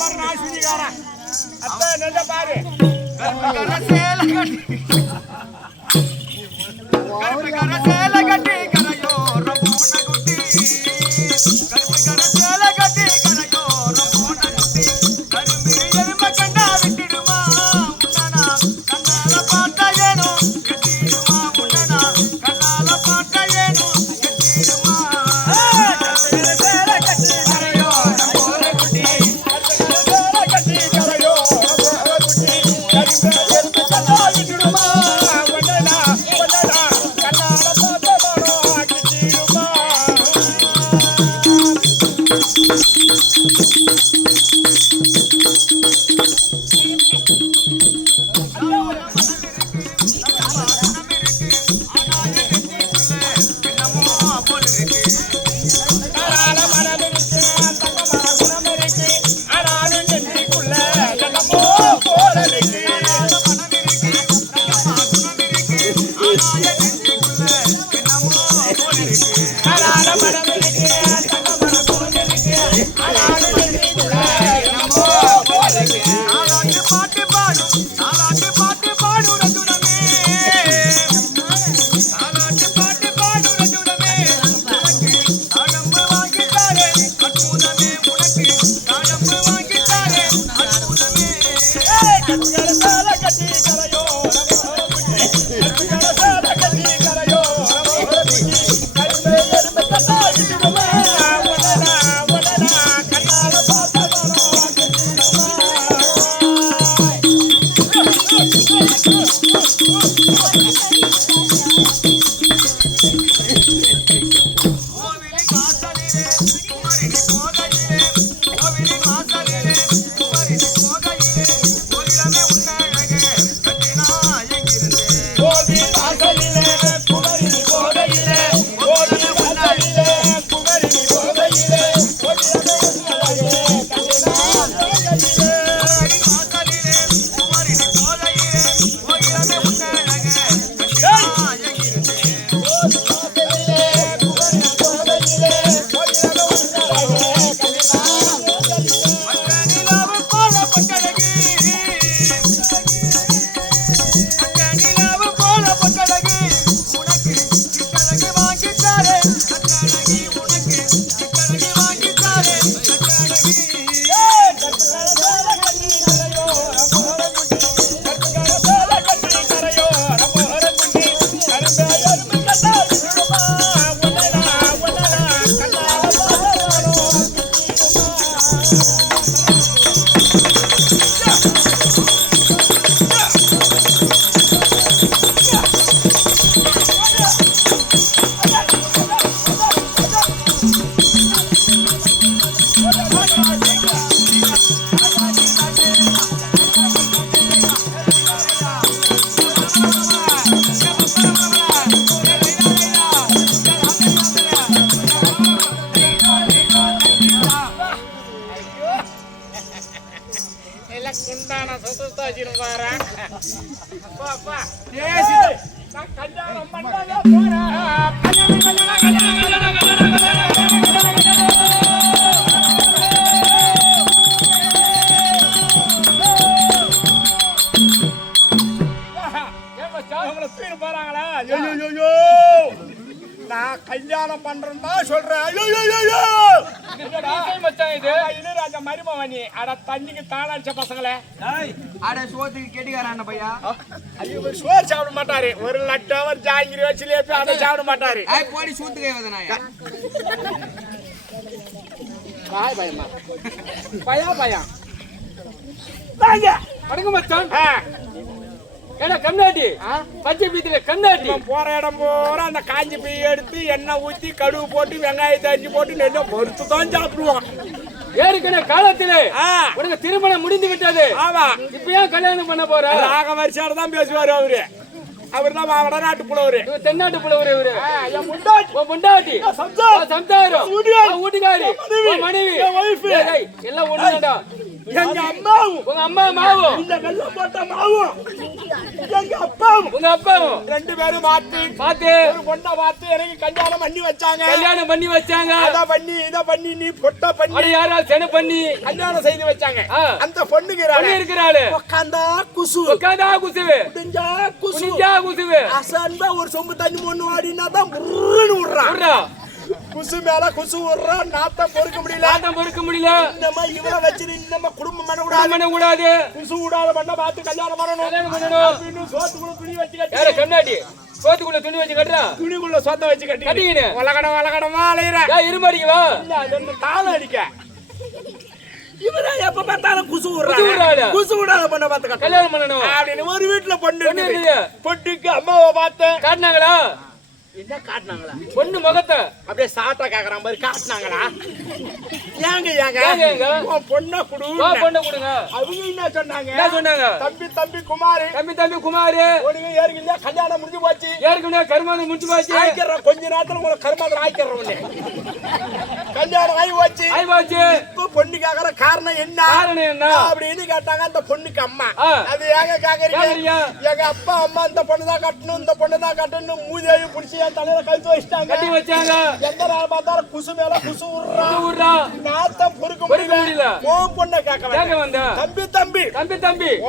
பாரு நான் சுனிகாரன் அத்தை நல்ல பாரு சேல கட்டி கரையோரம் போன குட்டி கருப்பு கர சேல கட்டி கரையோரம் போன குட்டி கரும்பு எரும கண்டா விட்டுடுமா உன்னனா கண்ணால பாட்டா ஏனோ கட்டிடுமா உன்னனா கண்ணால பாட்டா ஏனோ கட்டிடுமா சேல கட்டி கரையோரம் போன குட்டி சேல கட்டி கரையோரம் போன குட்டி கரும்பு எரும கண்டா விட்டுடுமா உன்னனா கண்ணால பாட்டா கட்டிடுமா நான் கல்யாணம் பண்றேன்டா சொல்றேன். இளையராஜா மருமவனி அட தண்ணிக்கு தாளாச்ச பசங்களே சோத்துக்கு கேட்டுக்காரன் பையா. ஐயோ சோறு சாப்பிட மாட்டாரு. ஒரு லட்டவர் ஜாங்கிரி வச்சு லேப்பி அதை சாப்பிட மாட்டாரு. போடி சூத்துக்கே வதனாயா பாய் பயமா பயா பயா அடங்க மச்சான். ஏடா கண்ணாடி பச்சை பீத்தில கண்ணாடி போற இடம் போற அந்த காஞ்சி பீ எடுத்து எண்ணெய் ஊத்தி கடுகு போட்டு வெங்காயத்தை அரிஞ்சு போட்டு நெல்லை பொறுத்து தான் சாப்பிடுவோம். ஏற்கனவே காலத்திலே உனக்கு திருமணம் முடிந்து விட்டது. ஆமா இப்ப ஏன் கல்யாணம் பண்ண போற? ஆக வரிசையோட தான் பேசுவாரு அவரு. அவர் தான் வடநாட்டு புலவரு, தென்னாட்டு புலவரு. இவரு முண்டாட்டி சம்சாரம் வீட்டுக்காரி மனைவி எல்லாம் ஒண்ணுடா. எங்க அம்மாவும் உங்க அம்மா மாவும் இந்த வெள்ளம் போட்ட மாவும் எங்க அப்பாவும் உங்க அப்பாவும் 2 பேரும் மாத்தி பார்த்து ஒரு பொண்ணை பார்த்து எனக்கு கல்யாணம் பண்ணி வச்சாங்க. கல்யாணம் பண்ணி வச்சாங்க. இத பண்ணி நீ பொட்ட பண்ணி அட யாரா சென பண்ணி கல்யாணம் செய்து வச்சாங்க. அந்த பொண்ணுக்கு இருக்கிறாளே உட்காந்தா குசு குடிஞ்சா குசுவு அசந்தா ஒரு சொம்பு தண்ணி மொண்ணு வாடினா தான் முருன்னு விடுறா. குசு மேல குசு விடுறா. நாத்தம் பொறுக்க முடியல. இந்த மாதிரி இவளை வச்சு இந்த குடும்பம் பண்ண கூடாது. குசு விடாத பண்ண பார்த்து கல்யாணம் பண்ணணும். சோத்துக்குள்ள துணி வச்சு கட்டி கண்ணாடி சோத்துக்குள்ள துணி வச்சு கட்டுறா. துணிக்குள்ள சோத்த வச்சு கட்டி வளகடமா அலையிற இருமாடிக்குவா தாளம் அடிக்க. இவரா எப்ப பார்த்தாலும் குசு விடாத பண்ண பார்த்து கல்யாணம் பண்ணணும் அப்படின்னு ஒரு வீட்டுல பொண்ணுக்கு அம்மாவை பார்த்தேன். காட்டினாங்களா? என்ன காட்டினாங்களா? பொண்ணு முகத்தை அப்படியே சாட்டா கேக்குற மாதிரி காட்டினாங்களா? ஏங்க பொண்ணை கொடுங்க. அவங்க என்ன சொன்னாங்க? தம்பி குமாரு உனக்கு ஏற்கனவே கல்யாணம் முடிஞ்சு போச்சு. கருமாந்தம் முடிஞ்சு போச்சு. கொஞ்ச நேரத்துல உங்களுக்கு கருமாந்தம் ஆயிக்கிறோம். கல்யாணம் ஆகி போச்சு. இப்ப பொண்ணு கேக்குற காரணம் என்ன அப்படின்னு கேட்டாங்க அந்த பொண்ணுக்கு அம்மா. அது ஏங்க கேக்குறீங்க? எங்க அப்பா அம்மா இந்த பொண்ணு தான் கட்டணும், இந்த பொண்ணு தான் கட்டணும் மூதேவி புடிச்சு என் தலையில கழுத்து வச்சிட்டாங்க. எந்த நாள் பார்த்தாலும் குசு மேல குசு விடுறா. நாத்தம் பொறுக்க முடியல. உன் பொண்ணை கேட்க வந்த தம்பி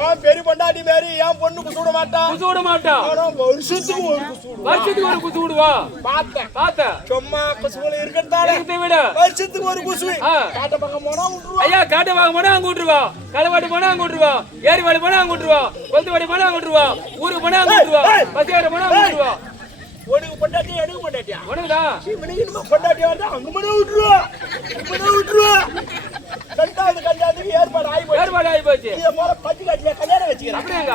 உன் பெரிய பொண்டாட்டி மாரி என் பொண்ணு குசு விட மாட்டா. வருஷத்துக்கு ஒரு குசு விடுவா. பார்த்தேன் சும்மா குசுல இருக்கிறதால விட வருஷத்துக்கு ஒரு குசு. காட்ட பக்கம் போனா விட்டுருவா. ஐயா காட்ட பக்கம் போனா அங்க விட்டுருவா. களவாடி போனா அங்க விட்டுருவா. ஏரிவாடி போனா அங்க விட்டுருவா. கொல்துவாடி போனா அங்க விட்டுருவா. ஊருக்கு போனா அங்க விட்டுருவா. பசியார போனா அங்க விட்டுருவா. உனக்கு பொண்டாட்டியா எனக்கு பொண்டாட்டியா? உனக்குதா பொண்டாட்டியா வந்தா அங்க மன விட்டுருவா. ரெண்டாவது கல்யாணத்துக்கு ஏற்பாடு ஆகி போச்சு. இதை போல பட்டிக்காட்டில கல்யாணம் வச்சுக்கிறேன். அப்படியாங்க?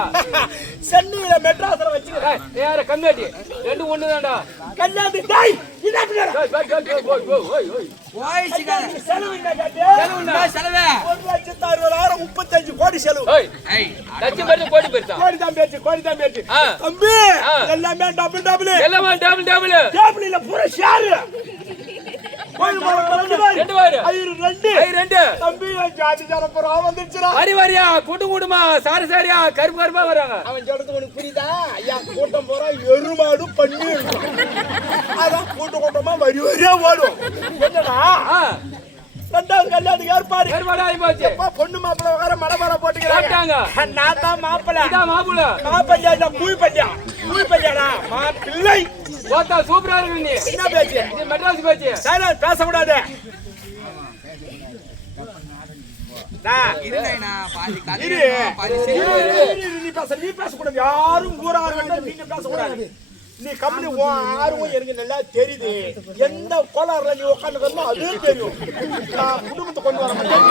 சென்னையில மெட்ராஸ்ல வச்சுக்கிறேன். யார கம்மியாட்டி ரெண்டு ஒண்ணுதான்டா கல்யாணத்துக்கு. செலவு என்ன காட்டு? 1,60,000 35 கோடி செலவு. கோடி தான் பேச்சு. தம்பி எல்லாமே டபுள் இல்ல பூரா ஷேர். வரியா கூட்டமா சாரியா கருப்பா வராங்க. அவன் சொல்றது உனக்கு புரியுதா? ஐயா கூட்டம் போறா எருமாடு பண்ணி அதான் கூட்டமா வரியா ஓடும். என்னடா ரெண்டாவது கல்யாணத்துக்கு ஏற்பாடு ஆகி போச்சு. பொண்ணு மாப்பிள்ள வர மடமர போட்டுக்கிறாங்க. நான் தான் மாப்பிள்ளை கூய் பள்ளியாடா மாப்பிள்ளை. சூப்பரா இருக்கு. நீ என்ன பேச்சு? மெட்ராஸ் பேச்சு. பேசக்கூடாது. நீ பேசக்கூடாது. யாரும் நீங்க பேசக்கூடாது. நீ கம்பெனி ஆர்வம் எனக்கு நல்லா தெரியுது. எந்த கோளாறுல நீ உட்காந்து அதுவே தெரியும். குடும்பத்தை கொண்டு வர மாட்டேன்.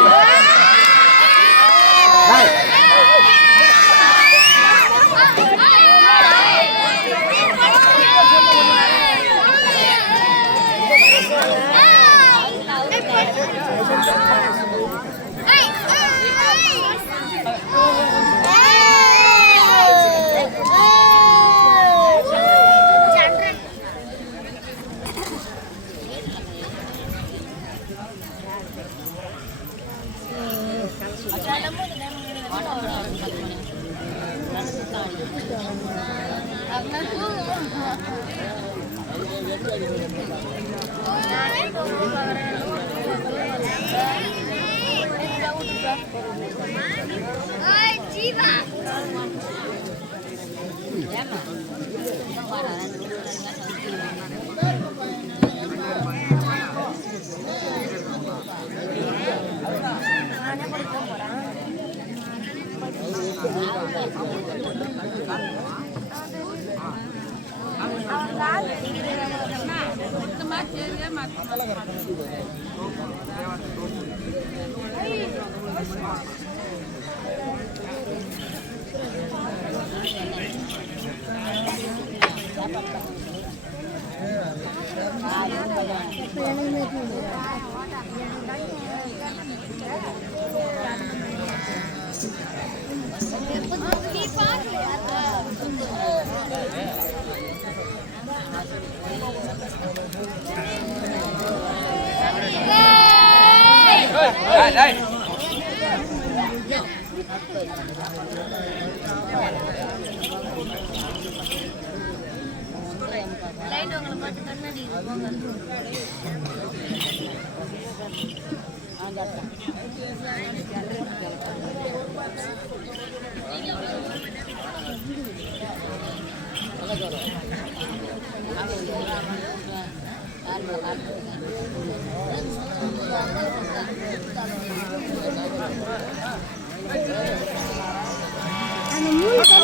அந்த மூணு